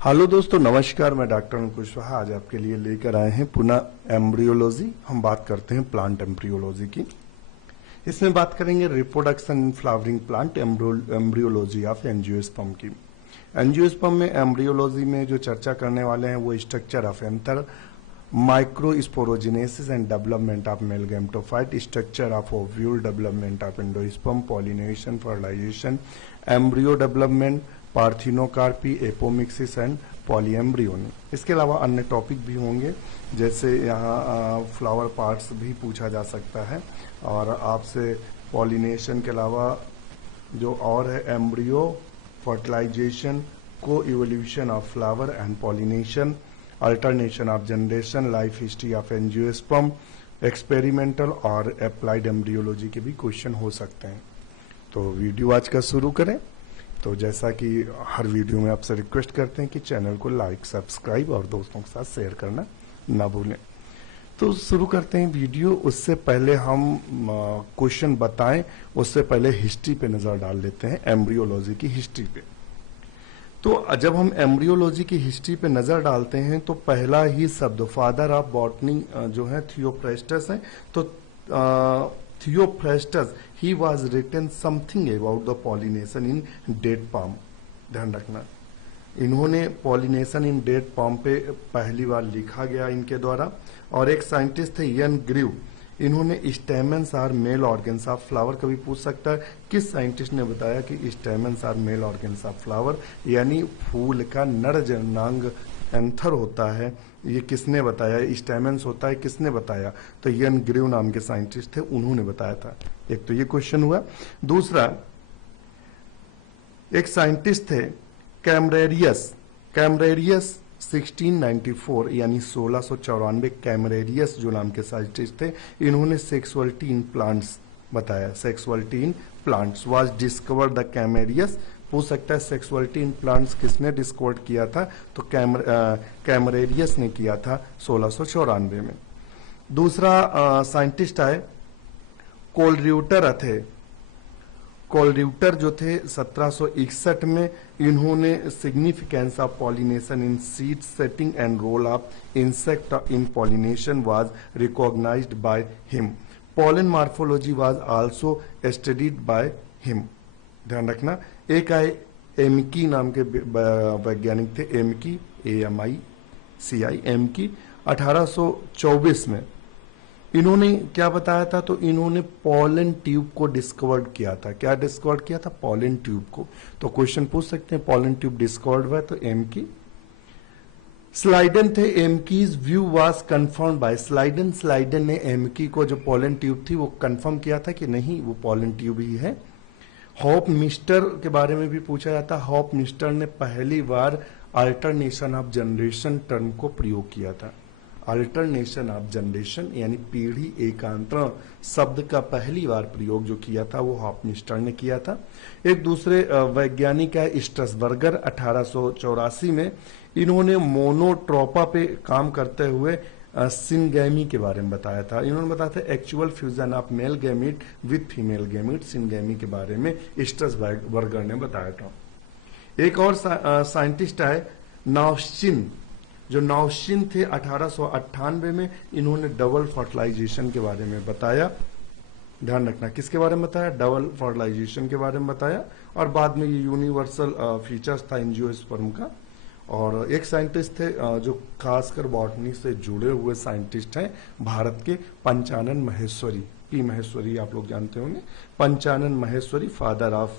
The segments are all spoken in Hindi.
हेलो दोस्तों, नमस्कार। मैं डॉक्टर अनिल कुशवाहा आज आपके लिए लेकर आए हैं पुनः एम्ब्रियोलॉजी। हम बात करते हैं प्लांट एम्ब्रियोलॉजी की। इसमें बात करेंगे reproduction in flowering plant embryology of angiosperm की। एंजियोस्पर्म में एम्ब्रियोलॉजी में जो चर्चा करने वाले हैं वो structure of anther, microsporogenesis and development of male gametophyte, structure of ovule, development of endosperm, pollination, fertilisation, embryo development, parthenocarpy, apomixis and polyembryony. इसके अलावा अन्य टॉपिक भी होंगे, जैसे यहाँ फ्लावर पार्ट्स भी पूछा जा सकता है और आपसे पॉलिनेशन के अलावा जो और है एम्ब्रियो, फर्टिलाइजेशन, को evolution of flower and pollination, alternation of generation, life history of angiosperm, experimental और अप्लाइड एम्ब्रियोलॉजी के भी क्वेश्चन हो सकते हैं। तो वीडियो आज का शुरू करें। तो जैसा कि हर वीडियो में आपसे रिक्वेस्ट करते हैं कि चैनल को लाइक, सब्सक्राइब और दोस्तों के साथ शेयर करना ना भूलें। तो शुरू करते हैं वीडियो। उससे पहले हम क्वेश्चन बताएं, उससे पहले हिस्ट्री पे नजर डाल लेते हैं, एम्ब्रियोलॉजी की हिस्ट्री पे। तो जब हम एम्ब्रियोलॉजी की हिस्ट्री पे नजर डालते हैं तो पहला ही शब्द फादर ऑफ बॉटनी जो है थियोफ्रास्टस है। तो Theophrastus he was written something about the pollination in date palm. ध्यान रखना, इन्होंने पॉलिनेशन इन डेड पाम पे पहली बार लिखा गया इनके द्वारा। और एक साइंटिस्ट थे यन ग्रीव, इन्होंने stamens are male organs of flower. कभी पूछ सकता है किस साइंटिस्ट ने बताया कि stamens are male organs of flower, यानी फूल का नर जननांग एंथर होता है, ये किसने बताया? स्टेमन्स होता है, किसने बताया? तो यन ग्रीव नाम के साइंटिस्ट थे, उन्होंने बताया था। एक तो ये क्वेश्चन हुआ। दूसरा, एक साइंटिस्ट थे कैमरेरियस। कैमरेरियस 1694 यानी 1694, कैमरेरियस जो नाम के साइंटिस्ट थे, इन्होंने सेक्सुअलिटी इन प्लांट्स बताया। Sexuality in plants was discovered the Camerarius. पूछ सकता है सेक्सुअलिटी इन प्लांट्स किसने डिस्कवर किया था? तो कैमरेरियस ने किया था 1694 में। दूसरा साइंटिस्ट आए कोलरियूटर थे। कोलरियूटर जो थे 1761 में, इन्होंने significance of pollination in seed setting and role of insect in pollination was recognised by him. Pollen morphology was also studied by him. ध्यान रखना। एक आए एमकी नाम के वैज्ञानिक थे, एमकी, AMICI, एमकी 1824 में। इन्होंने क्या बताया था? तो इन्होंने पॉलन ट्यूब को डिस्कवर्ड किया था। क्या डिस्कवर्ड किया था? पॉलन ट्यूब को। तो क्वेश्चन पूछ सकते हैं पॉलन ट्यूब डिस्कवर्ड हुआ तो एमकी। स्लाइडन थे, Amici's view was confirmed by Schleiden. Schleiden ने एमकी को जो पॉलन ट्यूब थी वो कंफर्म किया था कि नहीं, वो पॉलन ट्यूब ही है। हॉप मिस्टर के बारे में भी पूछा जाता है। हॉप मिस्टर ने पहली बार अल्टरनेशन ऑफ जनरेशन टर्म को प्रयोग किया था। अल्टरनेशन ऑफ जनरेशन यानी पीढ़ी एकांतरण शब्द का पहली बार प्रयोग जो किया था वो हॉप मिस्टर ने किया था। एक दूसरे वैज्ञानिक है स्ट्रसबर्गर 1884 में। इन्होंने मोनोट्रोपा पे काम करते हुए सिनगैमी के बारे में बताया था। इन्होंने बताया था actual fusion of male gamete with female gamete, syngamy के बारे में स्ट्रसबर्गर ने बताया था। एक और साइंटिस्ट है नाउस्चिन। जो नाउस्चिन थे 1898 में, इन्होंने डबल फर्टिलाइजेशन के बारे में बताया। ध्यान रखना, किसके बारे में बताया? डबल फर्टिलाइजेशन के बारे में बताया। और बाद में ये यूनिवर्सल फीचर्स था एंजियोस्पर्म का। और एक साइंटिस्ट थे जो खासकर बॉटनी से जुड़े हुए साइंटिस्ट हैं भारत के, पंचानन महेश्वरी। पी महेश्वरी आप लोग जानते होंगे। Panchanan Maheshwari, father of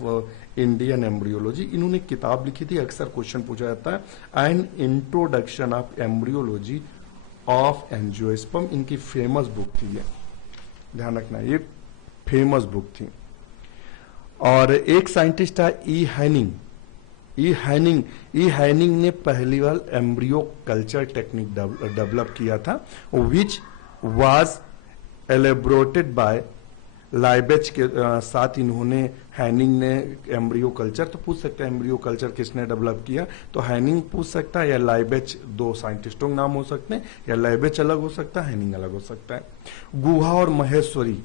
Indian embryology. इन्होंने किताब लिखी थी, अक्सर क्वेश्चन पूछा जाता है, an introduction of embryology of angiosperm. इनकी फेमस बुक थी ये, ध्यान रखना, ये फेमस बुक थी। और एक साइंटिस्ट था ई हैनिंग। ई हैनिंग ने पहली बार एम्ब्रियो कल्चर टेक्निक डेवलप किया था, विच वाज एलेबोरेटेड बाय लाइबेच के साथ। इन्होंने, हैनिंग ने एम्ब्रियो कल्चर, तो पूछ सकता है एम्ब्रियो कल्चर किसने डेवलप किया? तो हैनिंग पूछ सकता है या लाइबेच, दो साइंटिस्टों के नाम हो सकते हैं, या लाइबेच अलग हो सकता है, हैनिंग अलग हो सकता है। गुहा और महेश्वरी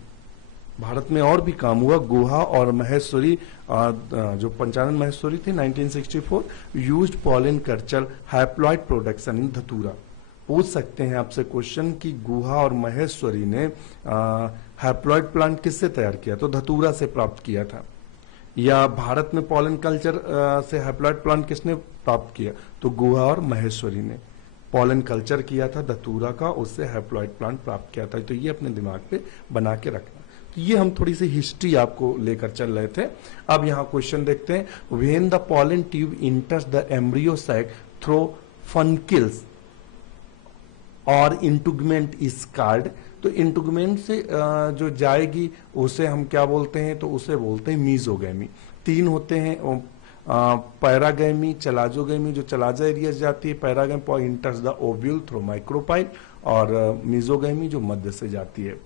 भारत में और भी काम हुआ। गुहा और महेश्वरी जो पंचानन महेश्वरी थी 1964 used pollen culture haploid production in धतूरा। पूछ सकते हैं आपसे क्वेश्चन कि गुहा और महेश्वरी ने हैप्लॉइड प्लांट किससे तैयार किया, तो धतूरा से प्राप्त किया था। या भारत में पॉलन कल्चर से हैप्लॉइड प्लांट किसने प्राप्त किया, तो गुहा और महेश्वरी ने पॉलन कल्चर किया था धतूरा का, उससे हैप्लॉइड प्लांट प्राप्त किया था। तो ये अपने दिमाग पे बना के रखना। तो ये हम थोड़ी सी हिस्ट्री आपको लेकर चल रहे थे। अब यहाँ क्वेश्चन देखते हैं, when the pollen tube enters the embryo sac through funicles और इंटुगमेंट इज कार्ड। तो इंटुगमेंट से जो जाएगी उसे हम क्या बोलते हैं, तो उसे बोलते हैं मीजोगैमी। तीन होते हैं, पैरागैमी, चलाजोगैमी जो चलाजा एरिया से जाती है, porogamy enters the ovule through micropyle, और मीजोगैमी जो मध्य से जाती है।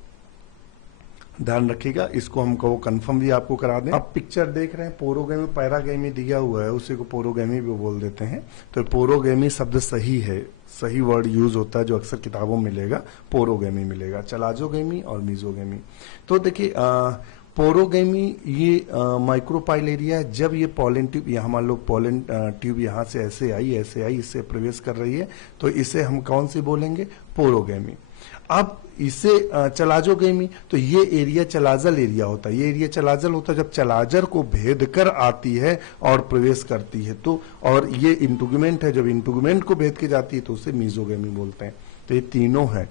ध्यान रखिएगा, इसको हमको कंफर्म भी आपको करा दें। अब पिक्चर देख रहे हैं, पोरोगैमी पैरागैमी दिया हुआ है, उसी को पोरोगैमी भी बोल देते हैं। तो पोरोगैमी शब्द सही है, सही वर्ड यूज होता है जो अक्सर किताबों में मिलेगा, पोरोगैमी मिलेगा। चलाजोगैमी और मीजोगैमी। तो देखिए पोरोगैमी ये माइक्रोपाइल एरिया है। जब ये पॉलन ट्यूब यहाँ मान लो पॉलन ट्यूब यहाँ से ऐसे आई इससे प्रवेश कर रही है, तो इसे हम कौन सी बोलेंगे, पोरोगैमी। अब इसे चलाजोगैमी, तो ये एरिया चलाजल एरिया होता है, ये एरिया चलाजल होता है जब चलाजर को भेद कर आती है और प्रवेश करती है। तो और ये इंटुगमेंट है, जब इंटुगमेंट को भेद के जाती है तो उसे मीजोगैमी बोलते हैं। तो ये तीनों है,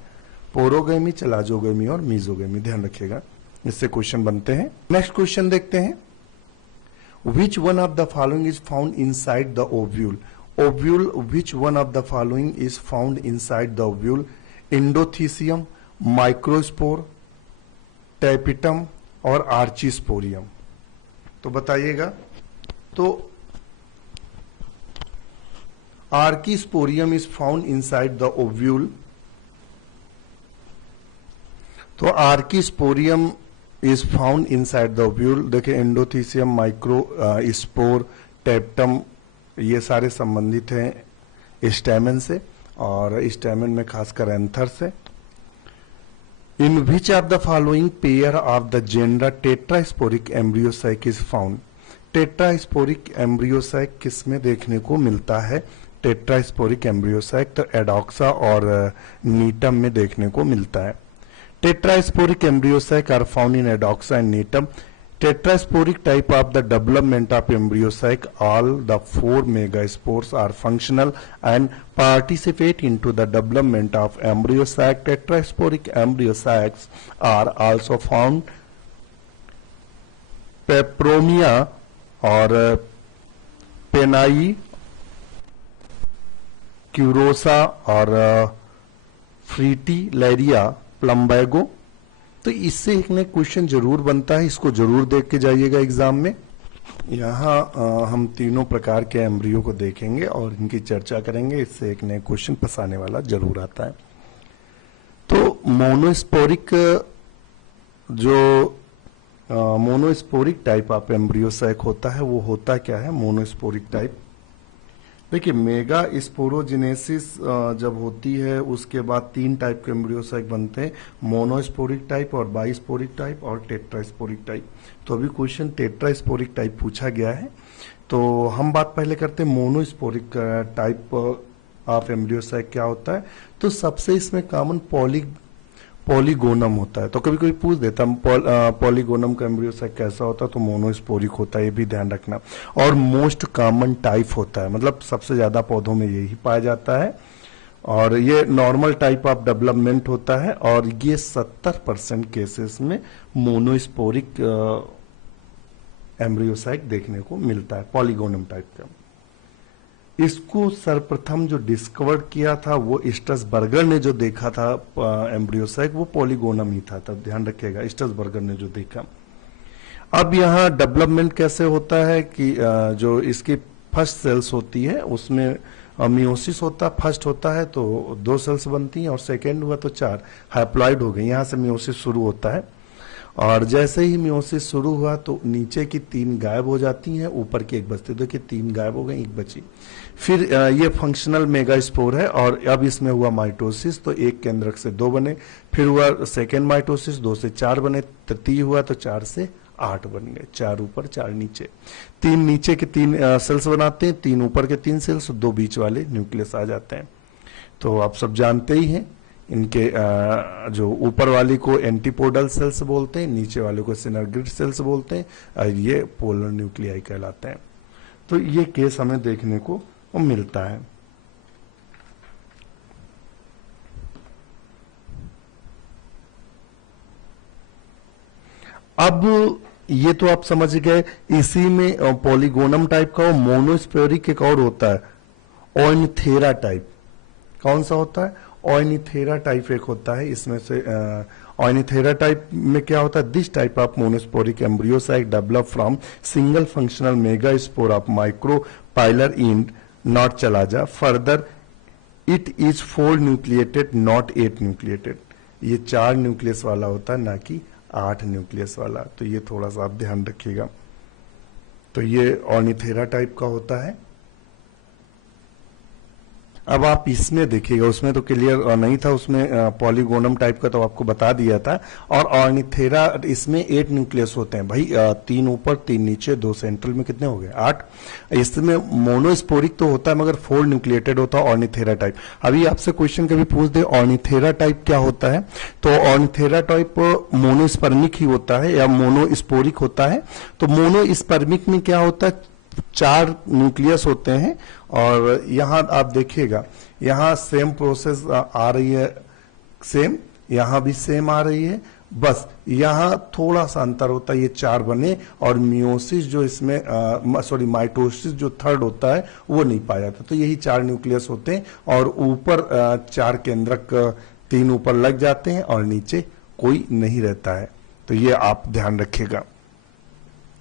पोरोगैमी, चलाजोगैमी और मीजोगैमी। ध्यान रखिएगा, इससे क्वेश्चन बनते हैं। नेक्स्ट क्वेश्चन देखते हैं, which one of the following is found inside the ovule. Ovule, which one of the following is found inside the ovule, endothecium, microspore, tapetum और आर्चिस्पोरियम। तो बताइएगा, तो archesporium is found inside the ovule. तो archesporium is found inside the ovule. देखिए एंडोथीसियम, माइक्रो स्पोर, टैप्टम ये सारे संबंधित हैं स्टैमेन से, और स्टैमेन में खासकर एंथर से। In which of the following pair of the genera tetrasporic embryo sac is found. Tetrasporic embryo sac किस में देखने को मिलता है, टेट्रास्पोरिक एम्ब्रियोसैक तो एडॉक्सा और नीटम में देखने को मिलता है। Tetrasporic embryosac are found in Adoxa and Natum. Tetrasporic type of the development of embryosac, all the 4 megaspores are functional and participate into the development of embryosac. Tetrasporic embryosacs are also found Peperomia और पेनाई, क्यूरोसा और फ्रीटिलेरिया, प्लम्बैगो। तो इससे एक ने क्वेश्चन जरूर बनता है, इसको जरूर देख के जाइएगा एग्जाम में। यहाँ हम तीनों प्रकार के एम्ब्रियो को देखेंगे और इनकी चर्चा करेंगे, इससे एक नए क्वेश्चन फंसाने वाला जरूर आता है। तो मोनोस्पोरिक जो मोनोस्पोरिक टाइप ऑफ एम्ब्रियोसैक होता है, वो होता क्या है मोनोस्पोरिक टाइप। देखिए मेगा स्पोरोजेनेसिस जब होती है उसके बाद 3 टाइप के एम्ब्रियोसैक बनते हैं, मोनोस्पोरिक टाइप और बाइस्पोरिक टाइप और टेट्रास्पोरिक टाइप। तो अभी क्वेश्चन टेट्रास्पोरिक टाइप पूछा गया है। तो हम बात पहले करते हैं मोनोस्पोरिक टाइप ऑफ एम्ब्रियोसैक क्या होता है। तो सबसे इसमें कॉमन पॉलीगोनम होता है। तो कभी कभी पूछ देता हम पॉलीगोनम का एम्ब्रियोसैक कैसा होता है, तो मोनोस्पोरिक होता है, ये भी ध्यान रखना। और मोस्ट कॉमन टाइप होता है, मतलब सबसे ज्यादा पौधों में यही पाया जाता है, और ये नॉर्मल टाइप ऑफ डेवलपमेंट होता है, और ये 70% केसेस में मोनोस्पोरिक एम्ब्रियोसैक देखने को मिलता है, पॉलीगोनम टाइप का। इसको सर्वप्रथम जो डिस्कवर किया था वो स्ट्रसबर्गर ने जो देखा था एम्ब्रियोसैक, वो पॉलीगोनम ही था, तब ध्यान रखिएगा, स्ट्रसबर्गर ने जो देखा। अब यहाँ डेवलपमेंट कैसे होता है कि जो इसकी फर्स्ट सेल्स होती है उसमें मियोसिस होता है, फर्स्ट होता है तो 2 सेल्स बनती हैं, और सेकेंड हुआ तो 4 हैप्लॉइड हो गई, यहाँ से मियोसिस शुरू होता है। और जैसे ही मियोसिस शुरू हुआ तो नीचे की 3 गायब हो जाती हैं, ऊपर की 1 बचती है। देखिए 3 गायब हो गई, 1 बची। फिर ये फंक्शनल मेगास्पोर है और अब इसमें हुआ माइटोसिस, तो 1 केंद्रक से 2 बने। फिर हुआ सेकेंड माइटोसिस, 2 से 4 बने। तृतीय हुआ तो 4 से 8 बन गए, 4 ऊपर 4 नीचे। 3 नीचे के 3 सेल्स बनाते हैं, 3 ऊपर के 3 सेल्स, 2 बीच वाले न्यूक्लियस आ जाते हैं। तो आप सब जानते ही हैं, इनके जो ऊपर वाली को एंटीपोडल सेल्स बोलते हैं, नीचे वाले को सिनर्गिड सेल्स बोलते हैं, और ये पोलर न्यूक्लियाई कहलाते हैं। तो ये केस हमें देखने को मिलता है। अब ये तो आप समझ गए, इसी में पॉलीगोनम टाइप का, मोनोस्पोरिक एक और होता है ओइनथेरा टाइप। कौन सा होता है? ओइनथेरा टाइप एक होता है। इसमें से ओइनथेरा टाइप में क्या होता है? This type of monosporic embryo sac develop from single functional megaspore of micropylar end not chalaza. Further it is 4 nucleated not 8 nucleated. ये 4 न्यूक्लियस वाला होता है, ना कि 8 न्यूक्लियस वाला। तो ये थोड़ा सा आप ध्यान रखिएगा। तो ये ओर्निथेरा टाइप का होता है। अब आप इसमें देखिएगा, उसमें तो क्लियर नहीं था, उसमें पॉलीगोनम टाइप का तो आपको बता दिया था। और ऑर्निथेरा इसमें 8 न्यूक्लियस होते हैं भाई, 3 ऊपर 3 नीचे, 2 सेंट्रल में, कितने हो गए? 8। इसमें मोनोस्पोरिक तो होता है मगर 4 न्यूक्लिएटेड होता है ऑर्निथेरा टाइप। अभी आपसे क्वेश्चन कभी पूछ दे ऑर्निथेरा टाइप क्या होता है, तो ऑर्निथेरा टाइप मोनोस्पर्मिक ही होता है या मोनोस्पोरिक होता है। तो मोनोस्पर्मिक में क्या होता है? 4 न्यूक्लियस होते हैं। और यहां आप देखिएगा, यहां सेम प्रोसेस आ रही है, सेम यहां भी सेम आ रही है, बस यहां थोड़ा सा अंतर होता है। ये 4 बने और मियोसिस जो इसमें सॉरी माइटोसिस जो थर्ड होता है वो नहीं पाया जाता। तो यही 4 न्यूक्लियस होते हैं और ऊपर 4 केंद्रक 3 ऊपर लग जाते हैं और नीचे कोई नहीं रहता है। तो ये आप ध्यान रखिएगा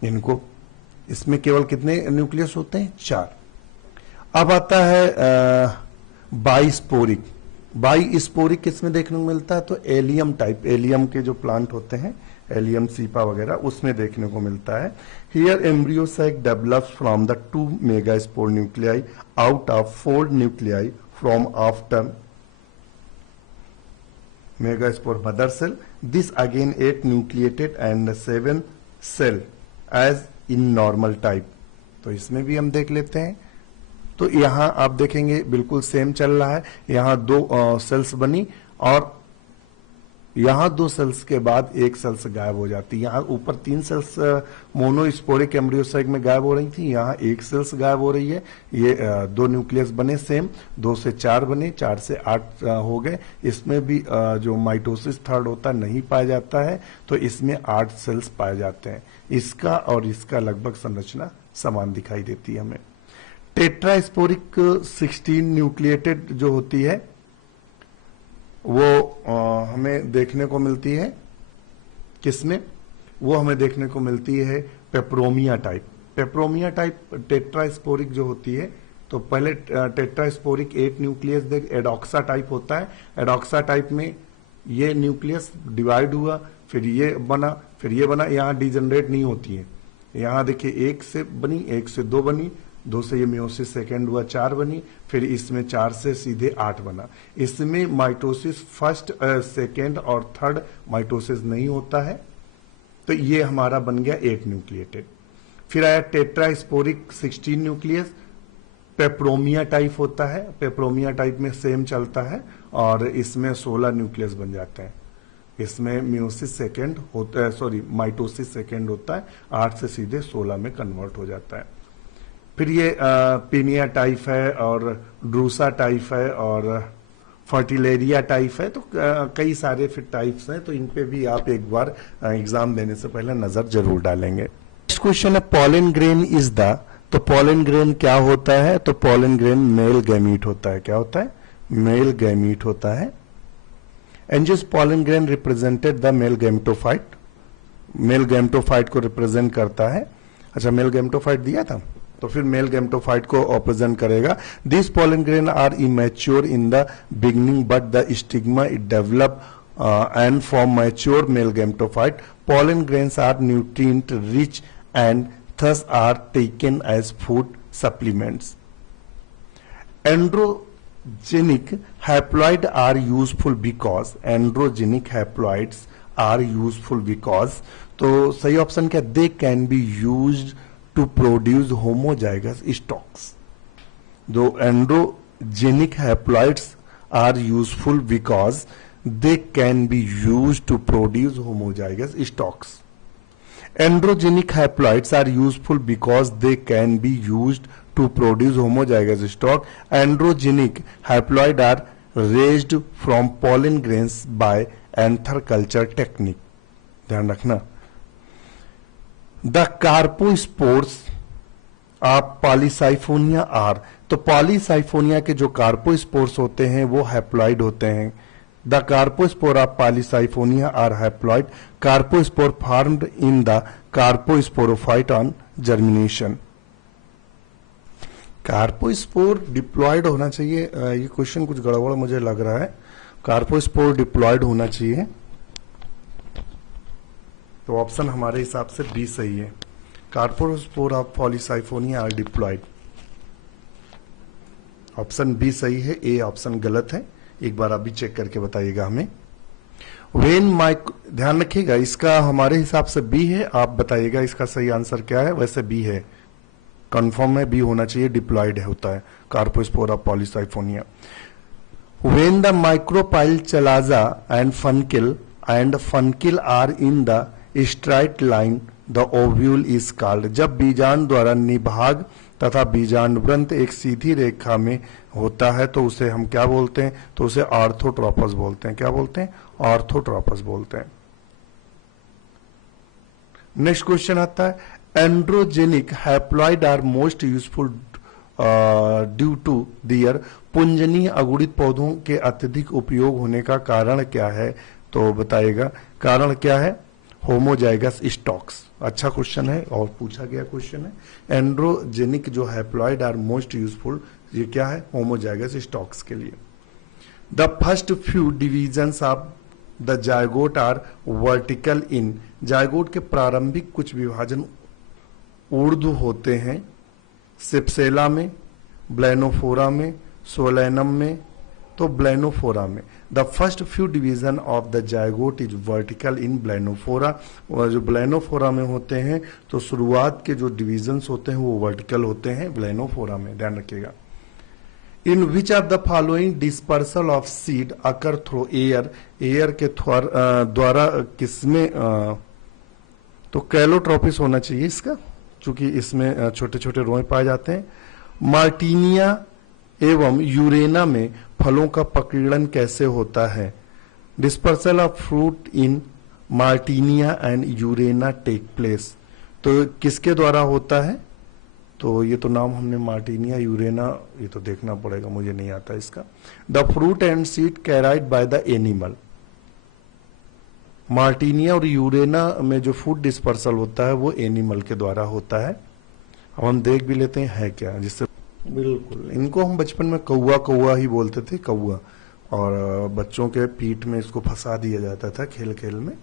इनको। इसमें केवल कितने न्यूक्लियस होते हैं? 4। अब आता है बाइस्पोरिक। बाइस्पोरिक किसमें देखने को मिलता है? तो एलियम टाइप, एलियम के जो प्लांट होते हैं, एलियम सीपा वगैरह, उसमें देखने को मिलता है। Here embryo sac develops from the 2 megaspore nuclei out of 4 nuclei from after megaspore mother cell. This again 8 nucleated and 7 cell as in normal type. तो इसमें भी हम देख लेते हैं। तो यहां आप देखेंगे बिल्कुल सेम चल रहा है। यहां 2 सेल्स बनी और यहां 2 सेल्स के बाद 1 सेल्स गायब हो जाती है। यहां ऊपर 3 सेल्स मोनोस्पोरिक एम्ब्रियोसाइक में गायब हो रही थी, यहां 1 सेल्स गायब हो रही है। ये 2 न्यूक्लियस बने सेम, 2 से 4 बने, 4 से 8 हो गए। इसमें भी जो माइटोसिस थर्ड होता है नहीं पाया जाता है, तो इसमें 8 सेल्स पाए जाते हैं। इसका और इसका लगभग संरचना समान दिखाई देती है हमें। टेट्रास्पोरिक 16 न्यूक्लिएटेड जो होती है वो हमें देखने को मिलती है किसमें? वो हमें देखने को मिलती है पेप्रोमिया टाइप। पेप्रोमिया टाइप टेट्रास्पोरिक जो होती है, तो पहले टेट्रास्पोरिक 8 न्यूक्लियस देख, एडॉक्सा टाइप होता है। एडॉक्सा टाइप में ये न्यूक्लियस डिवाइड हुआ, फिर ये बना, फिर ये बना। यहाँ डिजनरेट नहीं होती है। यहाँ देखिए 1 से बनी, 1 से 2 बनी, 2 से ये मियोसिस सेकेंड हुआ, 4 बनी, फिर इसमें 4 से सीधे 8 बना। इसमें माइटोसिस फर्स्ट सेकेंड और थर्ड माइटोसिस नहीं होता है। तो ये हमारा बन गया 8 न्यूक्लिएटेड। फिर आया टेट्रास्पोरिक 16 न्यूक्लियस, पेप्रोमिया टाइप होता है। पेप्रोमिया टाइप में सेम चलता है और इसमें 16 न्यूक्लियस बन जाते हैं। इसमें मियोसिस सेकेंड होता है, सॉरी माइटोसिस सेकेंड होता है, 8 से सीधे 16 में कन्वर्ट हो जाता है। फिर ये पिनिया टाइप है और ड्रूसा टाइप है और फर्टिलेरिया टाइप है। तो कई सारे फिर टाइप्स हैं, तो इन पे भी आप एक बार एग्जाम देने से पहले नजर जरूर डालेंगे। नेक्स्ट क्वेश्चन है पॉलन ग्रेन इज द। तो पॉलन ग्रेन क्या होता है? तो पॉलन ग्रेन मेल गैमीट होता है। क्या होता है? मेल गैमीट होता है। Angios pollen grain represented the male gametophyte. Male gametophyte को रिप्रेजेंट करता है। अच्छा, मेल गैमेटोफाइट दिया था, तो फिर मेल गैमेटोफाइट को प्रेजेंट करेगा। This pollen grain are immature in the beginning but the stigma it develop and from mature male gametophyte. Pollen grains are nutrient rich and thus are taken as food supplements. Androgenic haploids are useful because तो सही ऑप्शन क्या, they can be used to produce homozygous stocks. दो androgenic haploids are useful because they can be used to produce homozygous stocks. Androgenic haploids are useful because they can be used to produce homozygous stock. Androgenic haploids are raised from pollen grains by anther culture technique. ध्यान रखना. The carpospores of Polysyphonia are, तो पॉलीसाइफोनिया के जो कार्पोस्पोर्स होते हैं वो हैप्लॉइड होते हैं. The carpospore of Polysyphonia are haploid. Carpospore formed in the carposporophyte on germination. Carpospore diploid होना चाहिए. ये क्वेश्चन कुछ गड़बड़ मुझे लग रहा है. कार्पोस्पोर डिप्लॉयड होना चाहिए, तो ऑप्शन हमारे हिसाब से बी सही है. Carpospore of Polysiphonia are diploid. Option B सही है, ए ऑप्शन गलत है. एक बार अभी चेक करके बताइएगा हमें. ध्यान रखिएगा, इसका हमारे हिसाब से बी है. आप बताइएगा इसका सही आंसर क्या है. वैसे बी है, कंफर्म है, बी होना चाहिए. डिप्लॉयड होता है carpospore Polysiphonia. When the micropyle chalaza and funicle are in the straight line the ovule is called. जब बीजांड द्वारा निभाग तथा बीजांडव्रंत एक सीधी रेखा में होता है तो उसे हम क्या बोलते हैं, तो उसे ऑर्थोट्रोपस बोलते हैं. क्या बोलते हैं, ऑर्थोट्रोपस बोलते हैं. नेक्स्ट क्वेश्चन आता है, androgenic haploid are most useful due to their. पुंजनीय अगुणित पौधों के अत्यधिक उपयोग होने का कारण क्या है, तो बताइएगा. कारण क्या है, होमोजाइगस स्टॉक्स. अच्छा क्वेश्चन है और पूछा गया क्वेश्चन है. एंड्रोजेनिक जो हैप्लॉइड आर मोस्ट यूजफुल, ये क्या है, होमोजाइगस स्टॉक्स के लिए. The first few divisions of the zygote are vertical in. Zygote के प्रारंभिक कुछ विभाजन ऊर्ध्व होते हैं. सिप्सेला में, ब्लैनोफोरा में, सोलैनम में. तो ब्लैनोफोरा में the first few division of the zygote is vertical in Balanophora. जो ब्लैनोफोरा में होते हैं तो शुरुआत के जो डिविजन्स होते हैं वो वर्टिकल होते हैं ब्लैनोफोरा में. ध्यान रखिएगा. In which of the following dispersal of seed occur through air. Air के द्वारा किसमें, तो कैलोट्रोपिस होना चाहिए इसका, क्योंकि इसमें छोटे छोटे रोए पाए जाते हैं. मार्टिनिया एवं यूरेना में फलों का प्रकीर्णन कैसे होता है. Dispersal of fruit in Martynia and Urena take place. तो किसके द्वारा होता है, तो ये तो नाम हमने मार्टिनिया यूरेना, ये तो देखना पड़ेगा, मुझे नहीं आता इसका. The fruit and seed carried by the animal. Martynia और यूरेना में जो फूड डिस्पर्सल होता है वो एनिमल के द्वारा होता है. अब हम देख भी लेते हैं है क्या, जिससे बिल्कुल इनको हम बचपन में कौआ कौआ ही बोलते थे, कौआ, और बच्चों के पीठ में इसको फंसा दिया जाता था खेल खेल में.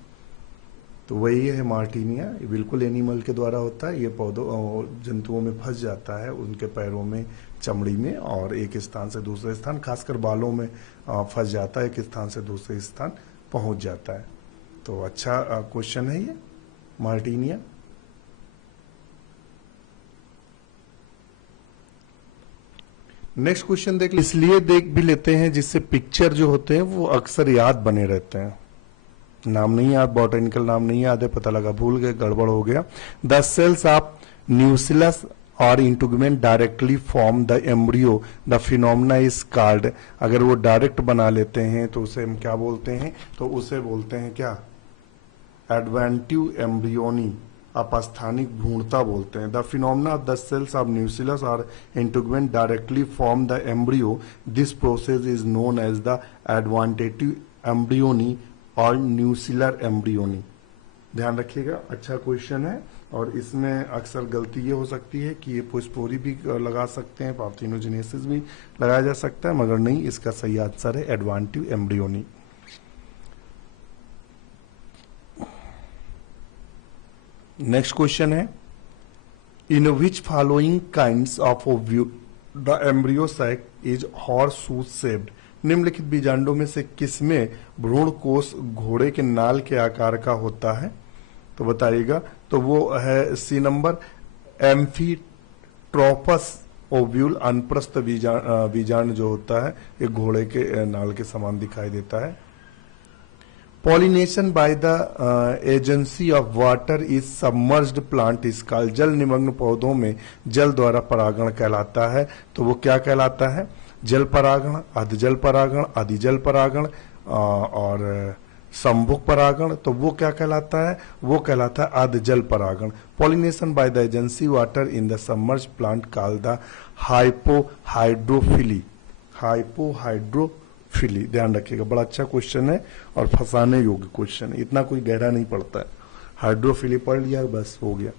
तो वही है मार्टिनिया, ये बिल्कुल एनिमल के द्वारा होता है. ये पौधों जंतुओं में फंस जाता है, उनके पैरों में, चमड़ी में, और एक स्थान से दूसरे स्थान, खासकर बालों में फंस जाता है, एक स्थान से दूसरे स्थान पहुंच जाता है. तो अच्छा क्वेश्चन है ये मार्टिनिया. नेक्स्ट क्वेश्चन देख, इसलिए देख भी लेते हैं जिससे पिक्चर जो होते हैं वो अक्सर याद बने रहते हैं. नाम नहीं याद, बॉटनिकल नाम नहीं याद है, पता लगा भूल गए, गड़बड़ हो गया. द सेल्स ऑफ न्यूसिलस और integument directly form the embryo. The phenomena is called. अगर वो डायरेक्ट बना लेते हैं तो उसे हम क्या बोलते हैं, तो उसे बोलते हैं क्या, एडवेंटिव एम्ब्रियोनी, अपस्थानिक भ्रूणता बोलते हैं. The phenomena of the cells of nucellus और integument directly form the embryo. This process is known as the adventitive embryony और न्यूसिलर एम्ब्रियोनी. ध्यान रखिएगा, अच्छा क्वेश्चन है. और इसमें अक्सर गलती ये हो सकती है कि ये पोस्पोरी भी लगा सकते हैं, पार्थिनोजेनेसिस भी लगाया जा सकता है, मगर नहीं, इसका सही आंसर है एडवांटिव embryony. Next question is, in which following kinds of ovule the embryo sac is horseshoe shaped. निम्नलिखित बीजांडों में से किसमें भ्रूण कोष घोड़े के नाल के आकार का होता है, तो बताइएगा। तो वो है सी नंबर, एम्फीट्रोपस ओव्यूल, अनप्रस्थ बीजांड जो होता है ये घोड़े के नाल के समान दिखाई देता है। Pollination by the agency of water is submerged plant is called. जल निमग्न पौधों में जल द्वारा परागण कहलाता है, तो वो क्या कहलाता है, जल परागण, अधजल परागण, अधिजल परागण और संभुक परागण। तो वो क्या कहलाता है, वो कहलाता है अधजल परागण। Pollination by the agency water in the submerged plant called the hypohydrophily. Hypohydrophily, ध्यान रखिएगा, बड़ा अच्छा क्वेश्चन है और फंसाने योग्य क्वेश्चन है, इतना कोई गहरा नहीं पड़ता है। हाइड्रोफिली पढ़ लिया बस हो गया।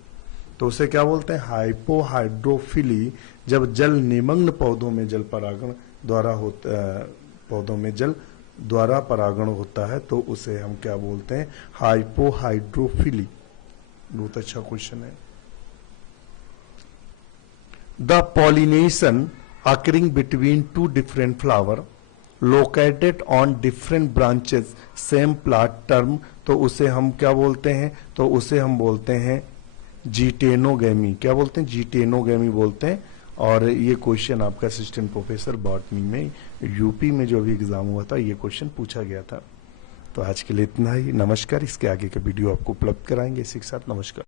तो उसे क्या बोलते हैं, हाइपोहाइड्रोफिली। जब जल निमग्न पौधों में जल परागण द्वारा होता, पौधों में जल द्वारा परागण होता है तो उसे हम क्या बोलते हैं, हाइपोहाइड्रोफिली। बहुत अच्छा क्वेश्चन है। The pollination occurring between two different flower located on different branches same plant term, तो उसे हम क्या बोलते हैं, तो उसे हम बोलते हैं जीटेनोगेमी। क्या बोलते हैं, जीटेनोगेमी बोलते हैं। और ये क्वेश्चन आपका असिस्टेंट प्रोफेसर बॉटनी में यूपी में जो भी एग्जाम हुआ था ये क्वेश्चन पूछा गया था। तो आज के लिए इतना ही, नमस्कार। इसके आगे का वीडियो आपको उपलब्ध कराएंगे इसी के साथ, नमस्कार।